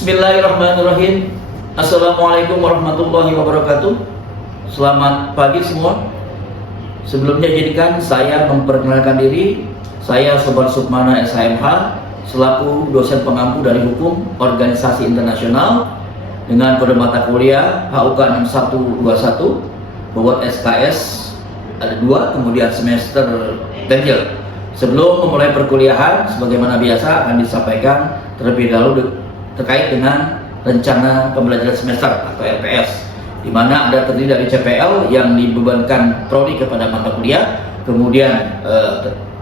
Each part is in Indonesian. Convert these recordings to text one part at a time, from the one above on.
Bismillahirrahmanirrahim. Assalamualaikum warahmatullahi wabarakatuh. Selamat pagi semua. Sebelumnya izinkan saya memperkenalkan diri. Saya Sobar Sukmana SHMH, selaku dosen pengampu dari Hukum Organisasi Internasional dengan kode mata kuliah HUK 6121, bobot SKS ada 2, kemudian semester ganjil. Sebelum memulai perkuliahan, sebagaimana biasa akan disampaikan terlebih dahulu terkait dengan rencana pembelajaran semester atau RPS, di mana ada terdiri dari CPL yang dibebankan prodi kepada mata kuliah, kemudian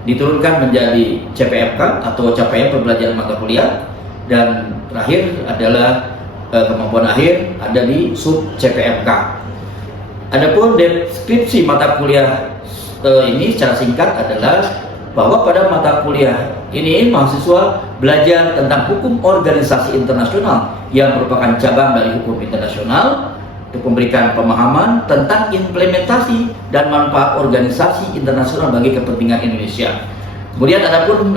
diturunkan menjadi CPMK atau capaian pembelajaran mata kuliah, dan terakhir adalah kemampuan akhir ada di sub CPMK. Adapun deskripsi mata kuliah ini secara singkat adalah bahwa pada mata kuliah ini mahasiswa belajar tentang hukum organisasi internasional yang merupakan cabang dari hukum internasional untuk memberikan pemahaman tentang implementasi dan manfaat organisasi internasional bagi kepentingan Indonesia. Kemudian adapun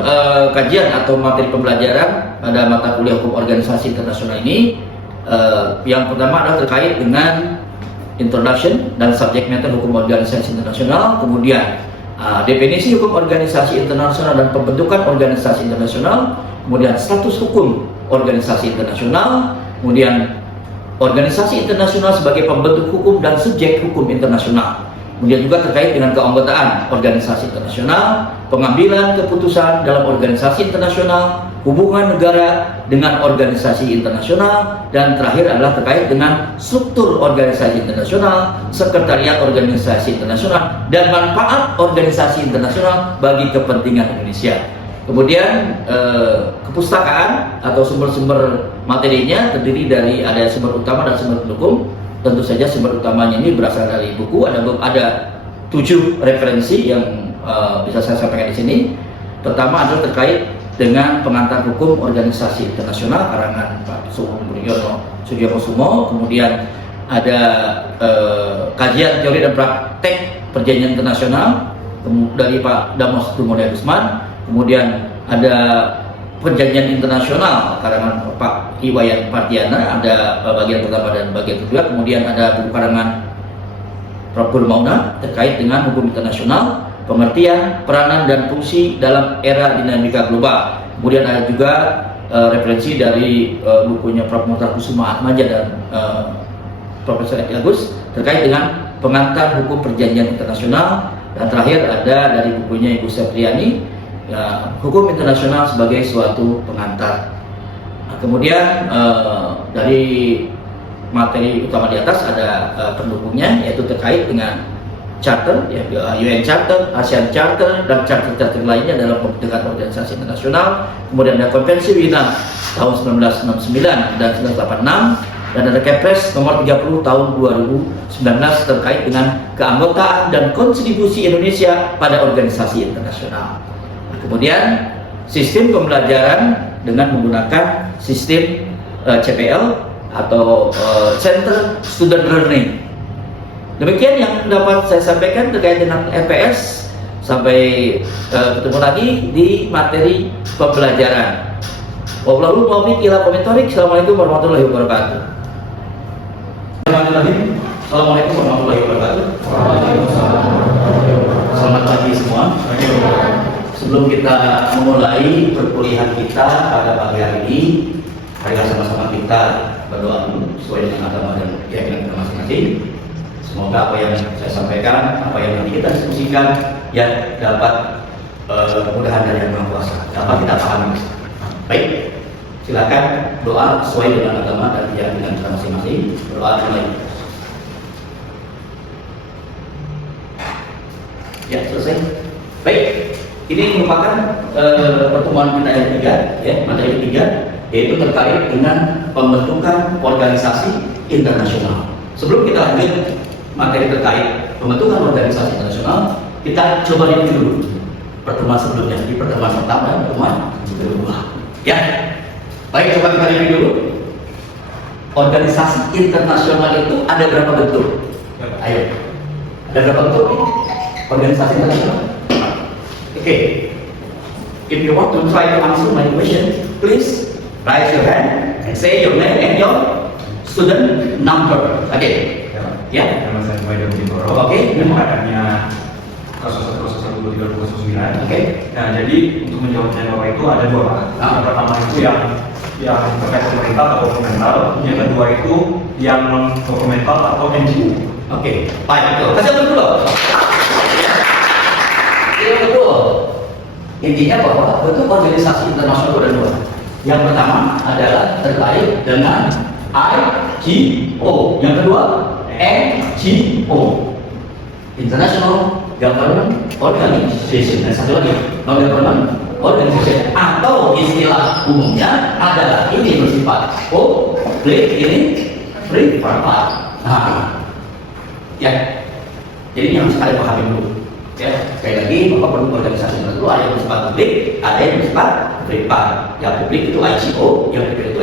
kajian atau materi pembelajaran pada mata kuliah hukum organisasi internasional ini, yang pertama adalah terkait dengan introduction dan subject matter hukum organisasi internasional, kemudian definisi hukum organisasi internasional dan pembentukan organisasi internasional, kemudian status hukum organisasi internasional, kemudian organisasi internasional sebagai pembentuk hukum dan subjek hukum internasional, kemudian juga terkait dengan keanggotaan organisasi internasional, pengambilan keputusan dalam organisasi internasional, hubungan negara dengan organisasi internasional, dan terakhir adalah terkait dengan struktur organisasi internasional, sekretariat organisasi internasional, dan manfaat organisasi internasional bagi kepentingan Indonesia. Kemudian kepustakaan atau sumber-sumber materinya terdiri dari ada sumber utama dan sumber pendukung. Tentu saja sumber utamanya ini berasal dari buku. Ada 7 referensi yang bisa saya sampaikan di sini. Pertama adalah terkait dengan pengantar hukum organisasi internasional karangan Pak Sugiono. Kemudian ada kajian teori dan praktek perjanjian internasional dari Pak Damos Dumode Usman. Kemudian ada perjanjian internasional karangan Pak Iwayan Partiana, ada bagian pertama dan bagian kedua. Kemudian ada buku karangan Prof. Mauna terkait dengan hukum internasional, pengertian, peranan, dan fungsi dalam era dinamika global. Kemudian ada juga referensi dari bukunya Prof. Muhtar Kusuma Atmaja dan Profesor Edi Agus terkait dengan pengantar hukum perjanjian internasional. Dan terakhir ada dari bukunya Ibu Septriani, hukum internasional sebagai suatu pengantar. Nah, kemudian dari materi utama di atas ada pendukungnya, yaitu terkait dengan charter, ya, UN Charter, ASEAN Charter, dan charter-charter lainnya dalam pembentukan organisasi internasional. Kemudian ada Konvensi Wina tahun 1969 dan 1986, dan ada Kepres nomor 30 tahun 2019 terkait dengan keanggotaan dan kontribusi Indonesia pada organisasi internasional. Nah, kemudian sistem pembelajaran dengan menggunakan sistem CPL atau Center Student Learning. Demikian yang dapat saya sampaikan terkait dengan RPS. Sampai ketemu lagi di materi pembelajaran. Wallahu muwaffiq ila aqwamit thoriq. Assalamualaikum warahmatullahi wabarakatuh. Assalamualaikum warahmatullahi wabarakatuh. Selamat pagi semua. Sebelum kita memulai perkuliahan kita pada pagi hari ini, marilah sama-sama kita berdoa dulu sesuai dengan agama dan keyakinan kita masing-masing. Semoga apa yang saya sampaikan, apa yang nanti kita diskusikan, ya dapat kemudahan dari Yang Maha Kuasa, dapat kita pahami. Baik, silakan doa sesuai dengan agama dan keyakinan kita masing-masing. Berdoa mulai. Ya, selesai. Baik, ini merupakan pertemuan kita yang ketiga, ya, materi ketiga, yaitu terkait dengan pembentukan organisasi internasional. Sebelum kita lanjut materi terkait pembentukan organisasi internasional, kita coba review dulu pertemuan sebelumnya, di pertemuan pertama dan pertemuan kedua. Ya, baik, coba kita review dulu. Organisasi internasional itu ada berapa bentuk? Ayo, ada berapa bentuk organisasi internasional? Okay, if you want to try to answer my question, please raise your hand. And say your name and your student number. Oke. Ya. Nama saya Faidal Bintoro. Oke. Adanya kasus 1 Oke. Nah, jadi untuk menjawabnya Bapak itu ada dua Pak. Yang pertama itu yang terkait pemerintah atau dokumental. Yang kedua itu yang non dokumental atau NGO. Oke. Baik, betul. Kasih betul dulu. Iya betul. Intinya bahwa bentuk organisasi internasional ada dua. Yang pertama adalah terkait dengan IGO. Yang kedua NGO. International Government Organization. Dan satu lagi non-government organization atau istilah umumnya adalah ini bersifat publik, ini privat. Nah, ya. Jadi ini harus kalian pahami dulu. Ya, sekali lagi bahwa produk organisasi itu ada yang bersifat publik, ada yang bersifat privat. Yang publik itu IGO, yang privat itu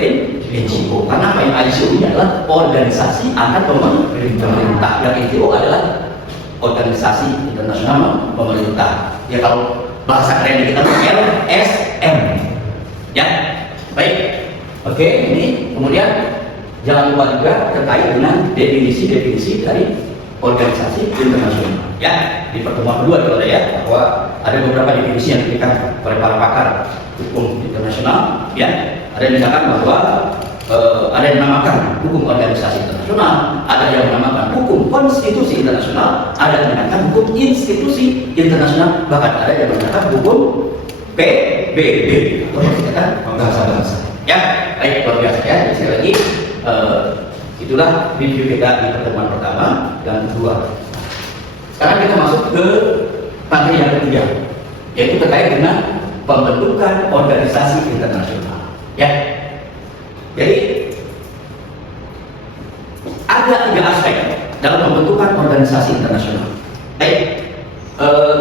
NGO. Karena apa yang IGO ini adalah organisasi antar pemerintah, yang NGO adalah organisasi internasional pemerintah. Ya kalau bahasa keren kita LSM. Ya, baik. Oke, ini kemudian jangan lupa juga terkait dengan definisi dari organisasi internasional. Ya, di pertemuan kedua itu ada ya, bahwa ada beberapa definisi yang diberikan oleh para pakar hukum internasional. Ya, ada yang misalkan bahwa ada yang menamakan hukum organisasi internasional, ada yang menamakan hukum konstitusi internasional, ada yang menamakan hukum institusi internasional, bahkan ada yang menamakan hukum PBB atau dikatakan bahasa-bahasa. Ya, baik, luar biasa ya. Jadi sekali lagi itulah review kita di pertemuan pertama dan kedua. Sekarang kita masuk ke materi yang ketiga, yaitu terkait dengan pembentukan organisasi internasional. Ya. Jadi ada 3 aspek dalam pembentukan organisasi internasional. Baik,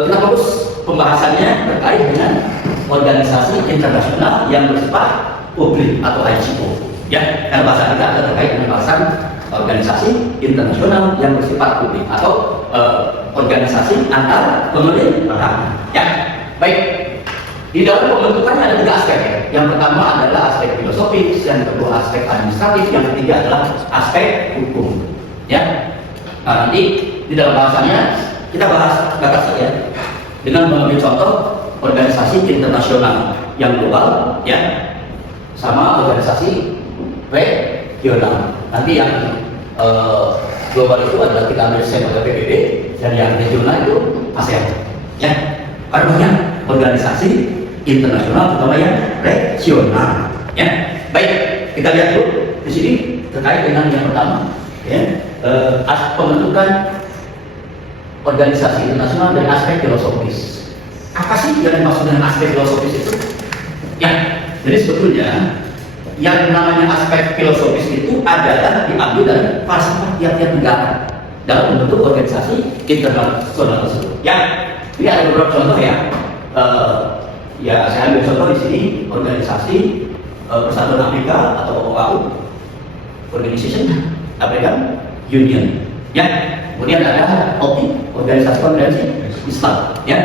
kita fokus pembahasannya terkait dengan organisasi internasional yang bersifat publik atau IGO. Ya, karena bahasa kita ada terkait dengan bahasan organisasi internasional yang bersifat publik atau organisasi antar pemerintah. Ya, baik. Di dalam pembentukannya ada 3 aspek ya. Yang pertama adalah aspek filosofis, yang kedua aspek administratif, yang ketiga adalah aspek hukum. Ya, nah, nanti di dalam bahasanya kita bahas saja dengan mengambil contoh organisasi internasional yang global, ya, sama organisasi regional. Nanti yang global itu adalah kita ambil sebagai PBB, dan yang regional itu ASEAN. Ya, karena banyak organisasi internasional terutama yang regional. Ya, baik, kita lihat dulu di sini terkait dengan yang pertama, ya, pembentukan organisasi internasional dari aspek filosofis. Apa sih yang dimaksud dengan aspek filosofis itu? Ya, jadi sebetulnya yang namanya aspek filosofis itu adalah diambil dari falsafah tiap-tiap negara dalam membentuk organisasi internasional tersebut. Ya, ini ada beberapa contoh ya. Ya, saya ambil contoh di sini organisasi Persatuan Afrika atau OAU, Organization African Union. Ya, kemudian ada OPI, Organisasi Konferensi Islam. Ya,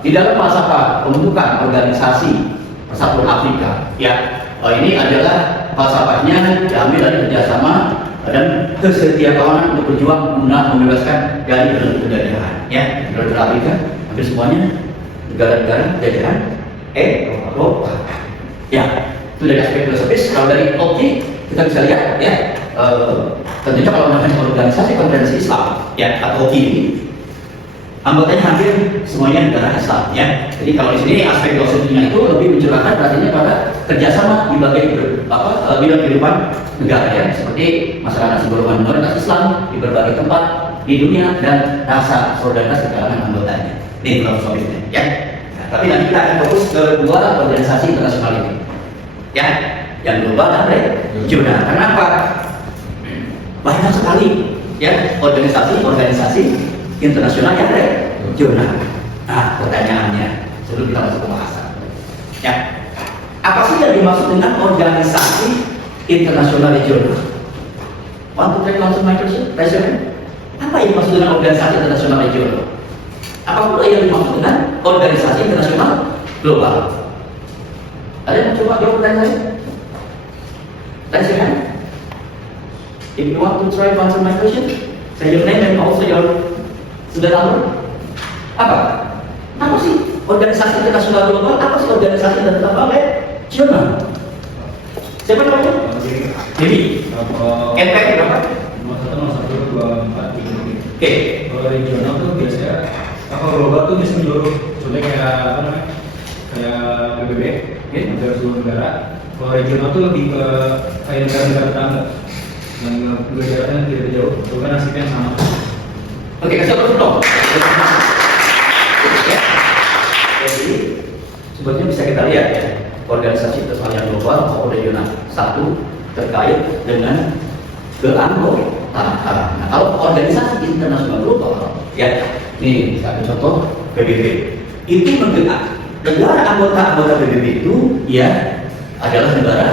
di dalam falsafah pembentukan organisasi Persatuan Afrika. Ya, ini adalah falsafahnya diambil dari kerjasama dan kesetiakawanan untuk berjuang guna membebaskan dari penjajahan. Ya, dari Afrika hampir semuanya negara-negara jajahan Eropa. Ya, itu dari aspek filosofis. Kalau dari optik kita bisa lihat ya, tentunya kalau namanya organisasi konferensi Islam ya atau OPI ini anggotanya hampir semuanya negara Islam ya. Jadi kalau di sini aspek filosofinya itu lebih mencurahkan perhatiannya pada kerjasama di bidang kehidupan negara ya, seperti masalah nasi golongan minoritas Islam di berbagai tempat di dunia dan rasa solidaritas di kalangan anggotanya. Ini filosofisnya ya. Nah, tapi nanti kita akan fokus ke dua organisasi internasional ini ya, yang global dan regional. Kenapa? Banyak sekali ya organisasi internasional yang regional. Nah, pertanyaannya sebelum kita masuk ke pembahasan ya, apa sih yang dimaksud dengan organisasi internasional regional? Want to take langsung my question? Apa yang dimaksud dengan organisasi internasional regional? Apa pula yang dimaksud dengan organisasi internasional global? Ada yang coba jawab pertanyaan saya? Raise your hand. If you want to try to answer my question, say your name and also your saudara nomor. Apa? Apa sih organisasi internasional global? Apa sih organisasi dan lembaga regional? Siapa namanya? Dewi. NPM berapa? 1, 2, 4, 3. Oke. Kalau regional tuh biasanya, kalau global tuh biasanya menyeluruh. Contohnya kayak apa namanya? Kayak PBB, hampir seluruh negara. Kalau regional tuh lebih ke kayak negara-negara tetangga yang jaraknya tidak jauh, itu kan nasibnya sama. Oke, kasih aku dong. Ya. Jadi sebetulnya bisa kita lihat ya, organisasi internasional yang global maupun regional. Satu, terkait dengan keanggotaan. Nah, kalau organisasi internasional global, ya, ini satu contoh PBB. Itu negara anggota PBB itu ya adalah negara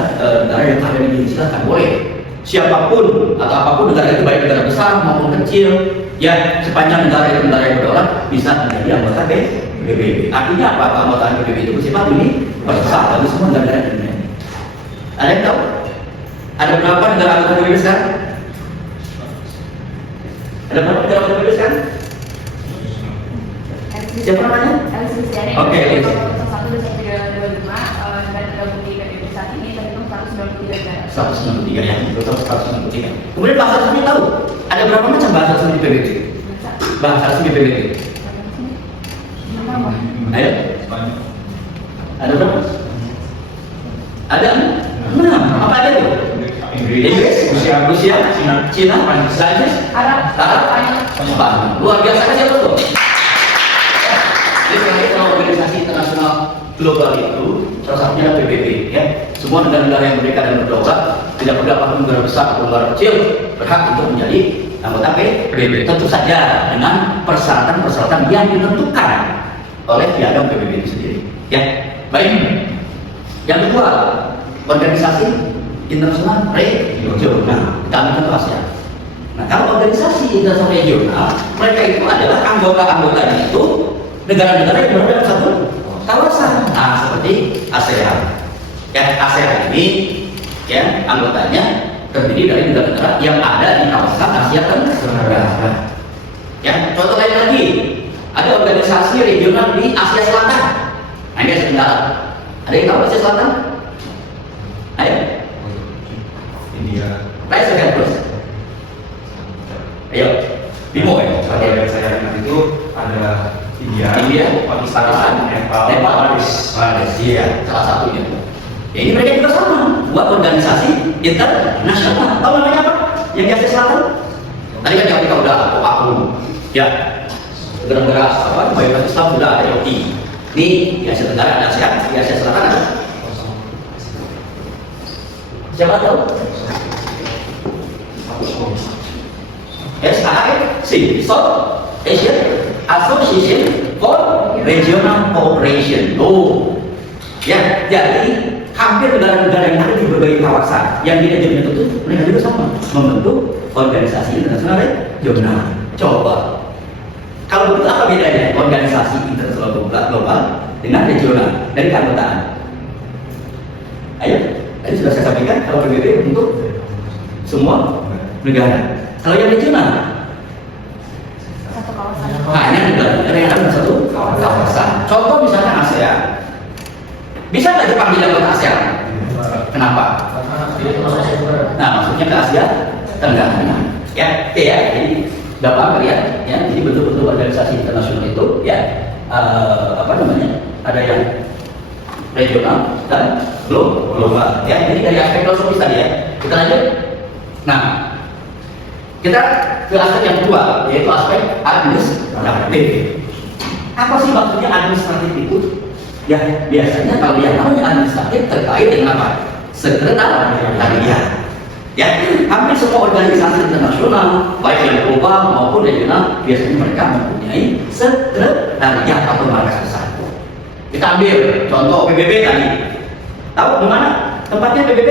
yang ada di silakan boleh siapapun atau apapun negara itu, baik negara besar maupun kecil, ya sepanjang negara itu negara yang berdaulat bisa menjadi anggota PBB. Artinya apa? Keanggotaan PBB itu bersifat universal bagi semua negara di dunia. Ada yang tahu? Ada berapa negara anggota PBB sekarang? Ada berapa negara anggota PBB sekarang? Siapa namanya? Oke, Elisa. 193 ya, total 193. Kemudian bahasa resmi tahu ada berapa macam bahasa resmi di PBB? Bahasa resmi di PBB. Ayo. Ada berapa? Ada 6. Apa aja itu? Inggris, Rusia, Cina, Prancis, Arab, Jepang. Luar biasa kan siapa tuh? Jadi kalau organisasi internasional global itu salah satunya PBB ya. Semua negara-negara yang merdeka dan berdaulat, tidak peduli apakah negara besar atau negara kecil, berhak untuk menjadi anggota PBB. Tentu saja dengan persyaratan-persyaratan yang ditentukan oleh piagam PBB itu sendiri. Ya, baik. Yang kedua, organisasi internasional regional. Kita ambil contoh ASEAN. Nah, kalau organisasi internasional regional, mereka itu adalah anggota-anggotanya itu negara-negara yang berada dalam satu kawasan. Nah, seperti ASEAN. Ya, ASEAN ini ya anggotanya terdiri dari negara-negara yang ada di kawasan Asia Tenggara. Ya, contoh lain lagi, ada organisasi regional di Asia Selatan. Nah, ini Asia Tenggara. Ada yang tahu Asia Selatan? Ayo. India. Raise your hand terus. Ayo. Bimo ya. Kalau yang saya ingat itu ada India, Pakistan, Nepal, Malaysia. Iya, salah satunya. Ya, ini mereka juga sama, buat organisasi internasional. Tahu namanya apa? Yang di Asia Selatan? Tadi kan yang kita udah aku. Ya, negara-negara apa? Baik Islam sudah ada IOI. Ini di Asia Tenggara ada ASEAN, di Asia Selatan ada. Siapa tahu? SAFC, South Asian Association for Regional Cooperation. Oh, ya, jadi hampir negara-negara yang ada di berbagai kawasan yang di region itu mereka juga sama membentuk organisasi internasional regional. Coba, kalau begitu apa bedanya organisasi internasional global dengan regional dari keanggotaan? Ayo, tadi sudah saya sampaikan kalau PBB untuk semua negara. Kalau yang regional hanya negara-negara yang ada satu kawasan. Contoh misalnya ASEAN. Bisa nggak Jepang jadi anggota ASEAN? Kenapa? Nah, maksudnya ke Asia Tenggara. Ya, oke ya. Jadi gampang ya. Ya, jadi bentuk-bentuk organisasi internasional itu ya apa namanya? Ada yang regional dan global. Ya, ini dari aspek filosofis tadi ya. Kita lanjut. Nah, kita ke aspek yang kedua, yaitu aspek administratif. Apa sih maksudnya administratif itu? Ya, biasanya kalau yang namanya administratif terkait dengan apa? Sekretariat. Ya, hampir semua organisasi internasional, baik yang global maupun regional, biasanya mereka mempunyai sekretariat atau markas besar. Kita ambil contoh PBB tadi. Tahu di mana tempatnya PBB?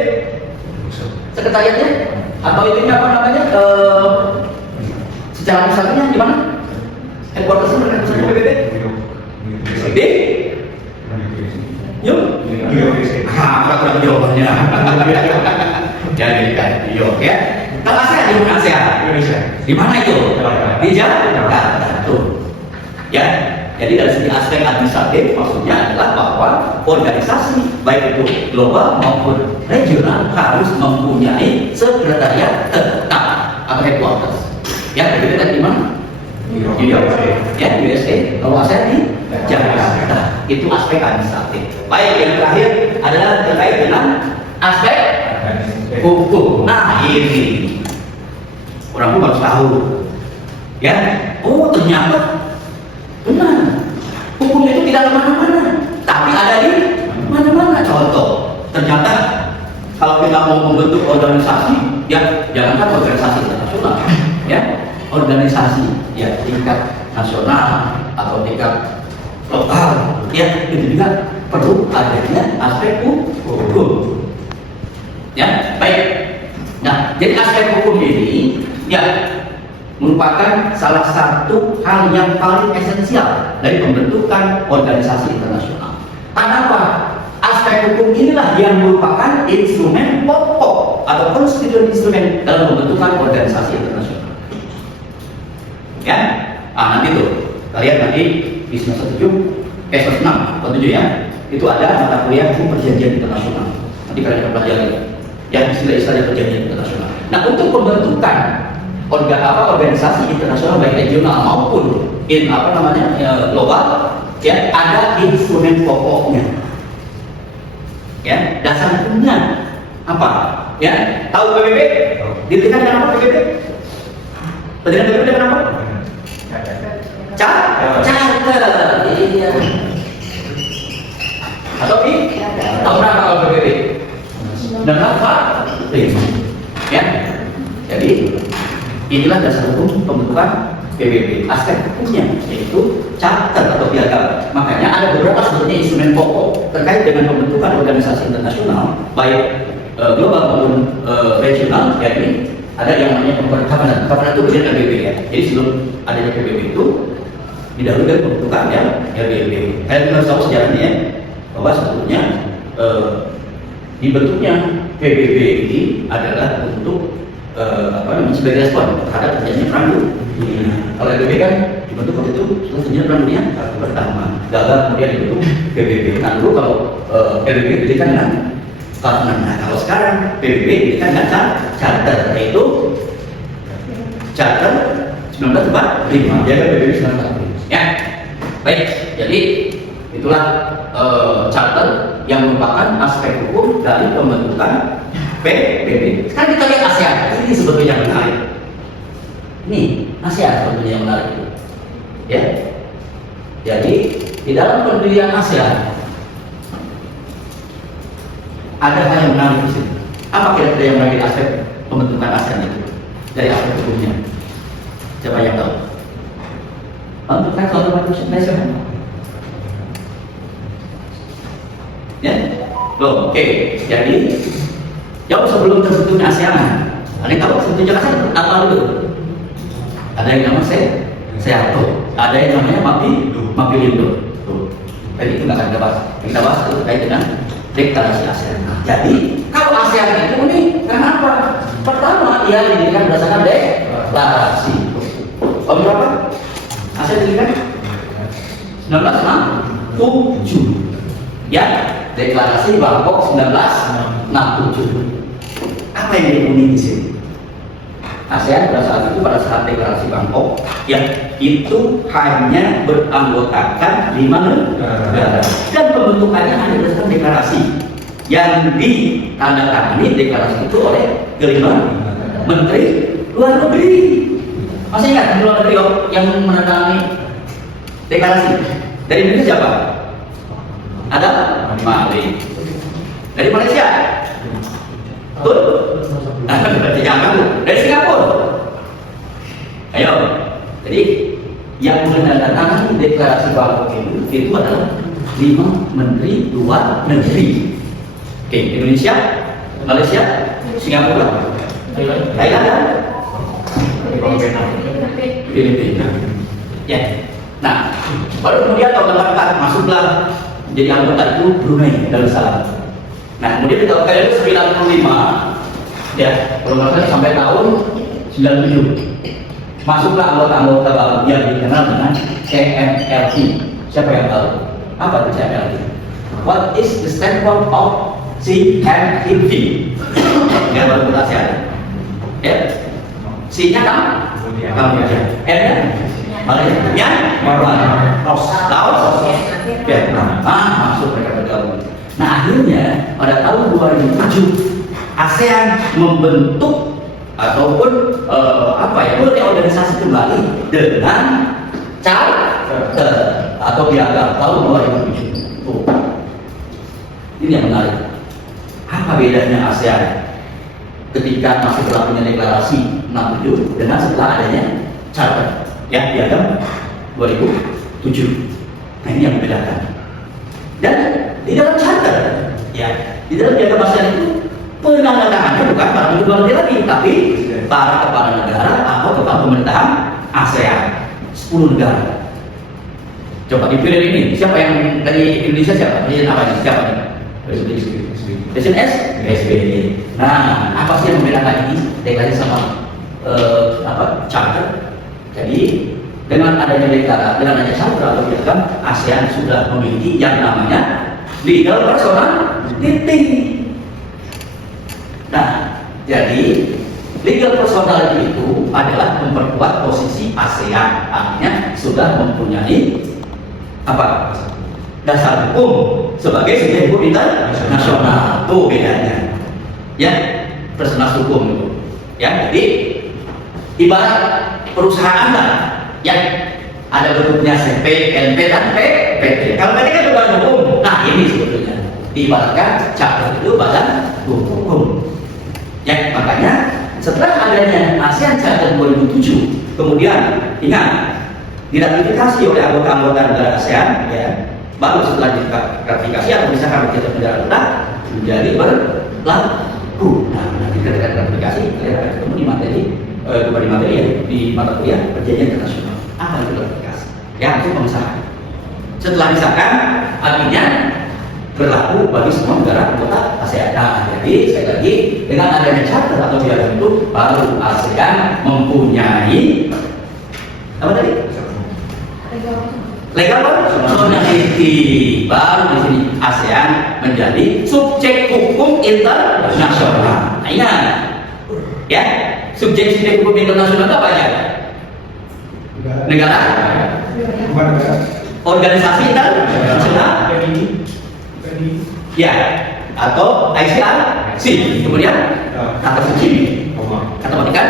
Sekretariatnya? Atau itunya apa namanya? Secara pusatnya di mana? Headquartersnya mereka pusatnya PBB? Di? Yuk. Kurang jawabannya. Ya, jadikan video, ya. Kalau ASEAN di mana ASEAN? Indonesia. Di mana itu? Jakarta. Di Jakarta. Tuh. Ya. Jadi dari segi aspek administratif maksudnya adalah bahwa organisasi baik itu global maupun regional harus mempunyai sekretariat tetap atau headquarters. Ya, jadi di mana? Di USA. Ya, di USA. Kalau ASEAN di Jakarta. Itu aspek administratif. Baik, yang terakhir adalah terkait dengan aspek hukum. Nah, ini orang pun harus tahu. Ya, oh ternyata benar. Hukum itu tidak kemana-mana, tapi ada di mana-mana. Contoh, ternyata kalau kita mau membentuk organisasi, ya jangankan organisasi internasional, ya organisasi ya tingkat nasional atau tingkat lokal, ya itu juga perlu adanya aspek hukum. Ya, baik. Nah, jadi aspek hukum ini ya merupakan salah satu hal yang paling esensial dari pembentukan organisasi internasional. Kenapa? Aspek hukum inilah yang merupakan instrumen pokok atau konstituen instrumen dalam pembentukan organisasi internasional. Ya, nanti tuh kalian nanti di semester 6 atau 7 ya, itu ada mata kuliah hukum perjanjian internasional. Nanti kalian akan pelajari yang istilah-istilah perjanjian internasional. Nah, untuk pembentukan organisasi internasional baik regional maupun global, ya ada instrumen pokoknya. Ya, dasar hukumnya apa? Ya, tahu PBB? Dirikan dengan apa PBB? Pendirian PBB dengan apa? Charter. Iya. Atau tahun berapa kalau PBB? 1945. Ya. Jadi inilah dasar hukum pembentukan PBB. Aspek hukumnya yaitu charter atau piagam. Makanya ada beberapa sebetulnya instrumen pokok terkait dengan pembentukan organisasi internasional baik global maupun regional. Yakni ada yang namanya covenant. Covenant itu bagian PBB ya. Jadi sebelum adanya PBB itu didahului dari pembentukan ya PBB. Kalian harus tahu sejarahnya ya, bahwa sebetulnya dibentuknya PBB ini adalah untuk sebagai respon terhadap terjadinya perang dunia. Kalau PBB kan dibentuk waktu itu setelah terjadinya perang dunia pertama, gagal kemudian dibentuk PBB. Nah dulu kalau PBB didirikan dengan covenant. Nah kalau sekarang PBB didirikan dengan charter, yaitu charter 1945. Dia kan PBB 1945. Ya, baik. Jadi itulah charter yang merupakan aspek hukum dari pembentukan PBB. Sekarang kita lihat ASEAN. Ini sebetulnya yang menarik. Ini ASEAN sebetulnya yang menarik. Ya. Jadi di dalam pendirian ASEAN ada hal yang menarik di sini. Apa kira-kira yang menarik aspek pembentukan ASEAN itu dari aspek hukumnya? Siapa yang tahu? Untuk kan kalau nasional. Ya. Loh, oke. Jadi jauh sebelum terbentuknya ASEAN, ada yang tahu sebetulnya ASEAN apa dulu? Ada yang namanya SEATO, ada yang namanya Mapindo. Tadi itu nggak akan kita bahas. Kita bahas itu terkait dengan deklarasi ASEAN. Jadi kalau ASEAN itu nih, kenapa? Pertama, ia didirikan berdasarkan deklarasi. Tahun berapa? ASEAN didirikan 1967. Ya, deklarasi Bangkok 1967. Apa yang diunik di sini? ASEAN pada saat deklarasi Bangkok, ya itu hanya beranggotakan 5 negara dan pembentukannya hanya berdasarkan deklarasi yang ditandatangani deklarasi itu oleh kelima menteri luar negeri. Masih ingat menteri luar negeri yang menandatangani deklarasi dari Indonesia siapa? Ada Mali. Dari Malaysia? Betul? Berarti jangan kamu. Dari Singapura? Ayo. Jadi yang menandatangani deklarasi Bangkok itu adalah 5 menteri luar negeri. Oke, Indonesia, Malaysia, Singapura, Thailand, Filipina. Ya. Nah, baru kemudian tahun 84 masuklah jadi anggota itu Brunei Darussalam. Nah, kemudian di tahun 95 ya, kalau nggak salah sampai tahun 97 masuklah anggota-anggota baru yang dikenal dengan CMLT. Siapa yang tahu apa itu CMLT? What is the standard of CMLT? Yang baru kita share. Ya, C-nya kan? Kemudian M-nya? Ya, Laos, Vietnam. Masuk mereka bergabung. Nah, akhirnya pada tahun 2007 ASEAN membentuk ataupun organisasi kembali dengan charter atau piagam tahun 2007. Ini yang menarik. Apa bedanya ASEAN ketika masih berlakunya deklarasi 67 dengan setelah adanya charter ya piagam 2007? Nah, ini yang membedakan. Dan di dalam charter ya, di dalam piagam ASEAN itu penandatangannya bukan para penduduk luar lagi, tapi para kepala negara atau kepala pemerintahan ASEAN 10 negara. Coba dipilih ini, siapa yang dari Indonesia, siapa? Presiden apa ini? Siapa ini? Presiden SBY. Nah, apa sih yang membedakan ini deklarasi sama charter? Jadi dengan adanya deklarasi, dengan adanya charter atau piagam, ASEAN sudah memiliki yang namanya legal personality. Nah, jadi legal personality itu adalah memperkuat posisi ASEAN, artinya sudah mempunyai apa? Dasar hukum sebagai subjek hukum internasional. Itu bedanya. Ya, personal hukum itu. Ya, jadi ibarat perusahaan lah yang ada bentuknya CP, LP dan PT. Kalau PT kan bukan hukum. Nah, ini sebetulnya diibaratkan charter itu badan hukum. Ya, makanya setelah adanya ASEAN Charter 2007, kemudian ingat diratifikasi oleh anggota-anggota negara ASEAN, ya, baru setelah diratifikasi atau misalkan kita negara menjadi berlaku. Nah, nanti ketika ratifikasi kalian akan ketemu di materi ya, di mata kuliah perjanjian internasional. Apa itu ratifikasi? Ya, itu pemisahan. Setelah disahkan, artinya berlaku bagi semua negara anggota ASEAN. Nah, jadi sekali lagi dengan adanya charter atau piagam itu baru ASEAN mempunyai apa tadi? Legal personality. Baru di sini ASEAN menjadi subjek hukum internasional. Nah, ingat ya, subjek hukum internasional itu apa ya? Negara, organisasi internasional, ya, atau ICRC, kemudian kata suci, kata matikan,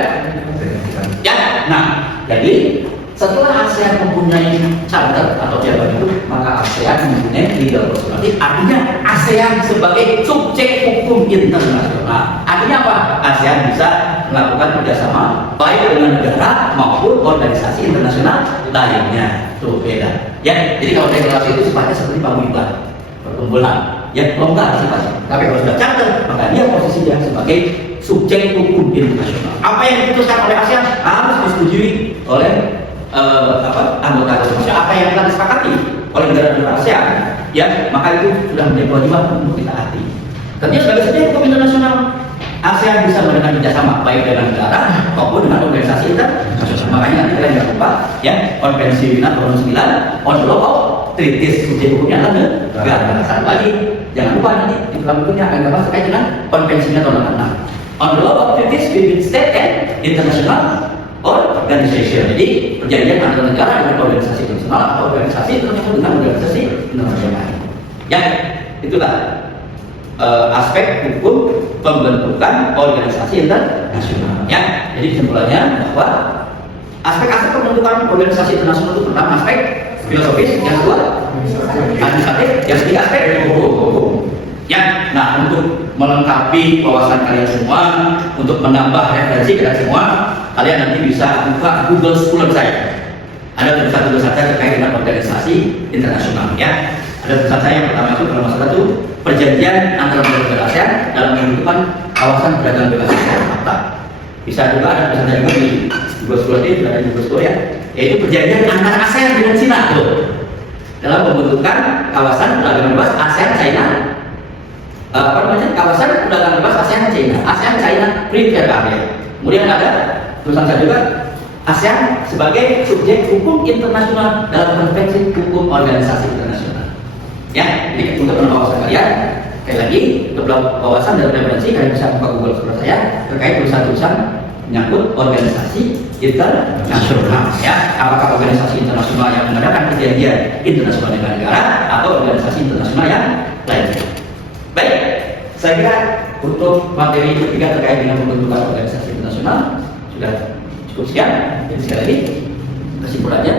ya. Nah, jadi setelah ASEAN mempunyai charter atau piagam itu, maka ASEAN mempunyai legal personality. Artinya ASEAN sebagai subjek hukum internasional. Artinya apa? ASEAN bisa melakukan kerjasama baik dengan negara maupun organisasi internasional lainnya. Itu beda. Ya, jadi kalau deklarasi itu sifatnya seperti paguyuban, perkumpulan. Ya, longgar sifatnya. Tapi kalau sudah charter, maka dia posisinya sebagai subjek hukum internasional. Apa yang diputuskan oleh ASEAN harus disetujui oleh anggota Indonesia. Apa yang telah disepakati oleh negara-negara ASEAN, ya, maka itu sudah menjadi kewajiban untuk ditaati. Tentunya sebagai subjek hukum internasional, ASEAN bisa melakukan kerjasama baik dengan negara maupun dengan organisasi internasional. Makanya nanti kalian jangan lupa, ya, Konvensi Wina tahun 9 on the law of treaties, subjek hukumnya adalah negara. Satu lagi, jangan lupa nanti di dalam bukunya akan dibahas terkait dengan konvensinya tahun 86 on the law of treaties between state and international organization. Jadi perjanjian antara negara dengan organisasi internasional atau organisasi internasional dengan organisasi internasional. Ya, itulah aspek hukum pembentukan organisasi internasional. Ya, jadi kesimpulannya bahwa aspek-aspek pembentukan organisasi internasional itu pertama aspek filosofis, yang kedua administratif, yang ketiga aspek hukum. Ya, nah, untuk melengkapi wawasan kalian semua, untuk menambah referensi kalian semua, kalian nanti bisa buka Google Scholar saya. Ada tulisan-tulisan saya terkait dengan organisasi internasional. Ya, ada tulisan saya yang pertama itu kalau masalah itu perjanjian antara negara ASEAN dalam pembentukan kawasan perdagangan bebas ASEAN. Bisa juga ada tulisan saya juga di Google Scholar itu, ada di Google Scholar, ya, yaitu perjanjian antara ASEAN dengan Cina tuh dalam pembentukan kawasan perdagangan bebas ASEAN China. Kawasan perdagangan bebas ASEAN China. China, ASEAN China Free Trade Area. Kemudian ada tulisan saya juga ASEAN sebagai subjek hukum internasional dalam konvensi hukum organisasi internasional. Ya, jadi untuk pengawasan kalian, sekali lagi untuk wawasan dan referensi kalian bisa buka Google seperti saya terkait tulisan-tulisan menyangkut organisasi internasional. Ya, apakah organisasi internasional yang mengadakan perjanjian internasional dengan negara atau organisasi internasional yang lainnya. Baik, saya kira untuk materi ketiga terkait dengan pembentukan organisasi internasional sudah cukup sekian. Jadi sekali lagi kesimpulannya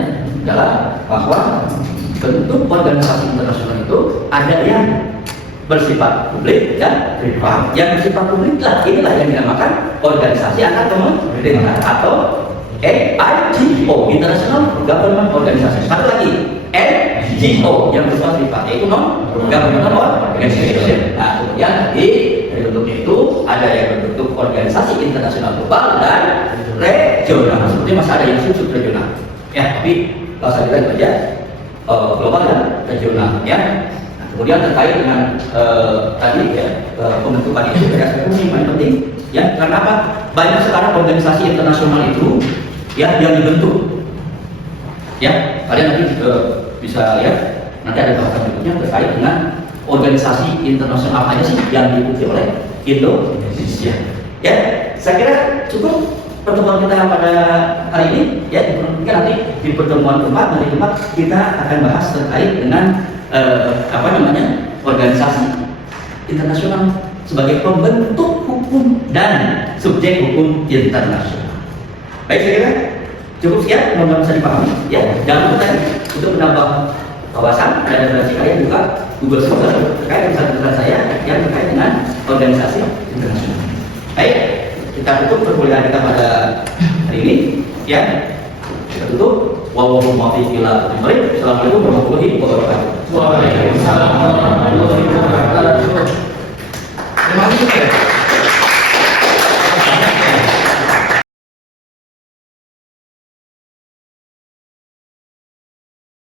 adalah bahwa bentuk organisasi internasional itu ada yang bersifat publik dan privat. Yang bersifat publik lah inilah yang dinamakan organisasi antar pemerintah atau NGO, International Government Organization. Satu lagi NGO yang bersifat privat, yaitu non governmental organization. Nah, kemudian dari bentuknya itu ada yang berbentuk organisasi internasional global dan regional. Seperti masih ada yang sub regional. Ya, tapi bahasa kita itu aja global dan regional. Ya. Kemudian terkait dengan tadi ya, pembentukan itu ada fungsi yang paling penting. Ya, karena apa? Banyak sekarang organisasi internasional itu ya yang dibentuk. Ya, kalian nanti bisa ya nanti ada bahasan berikutnya terkait dengan organisasi internasional apa aja sih yang diikuti oleh Indonesia. Ya, saya kira cukup pertemuan kita pada hari ini. Ya, mungkin nanti di pertemuan keempat kita akan bahas terkait dengan organisasi internasional sebagai pembentuk hukum dan subjek hukum internasional. Baik, saya kira cukup sekian, mudah-mudahan bisa dipahami. Ya, jangan lupa tadi untuk menambah wawasan dan referensi kalian buka Google Scholar terkait dengan tulisan saya yang terkait dengan organisasi internasional. Baik, kita tutup perkuliahan kita pada hari ini. Ya, kita tutup. Wallahu muwaffiq ila aqwamit thoriq. Assalamualaikum warahmatullahi wabarakatuh. Waalaikumsalam warahmatullahi wabarakatuh. Terima kasih.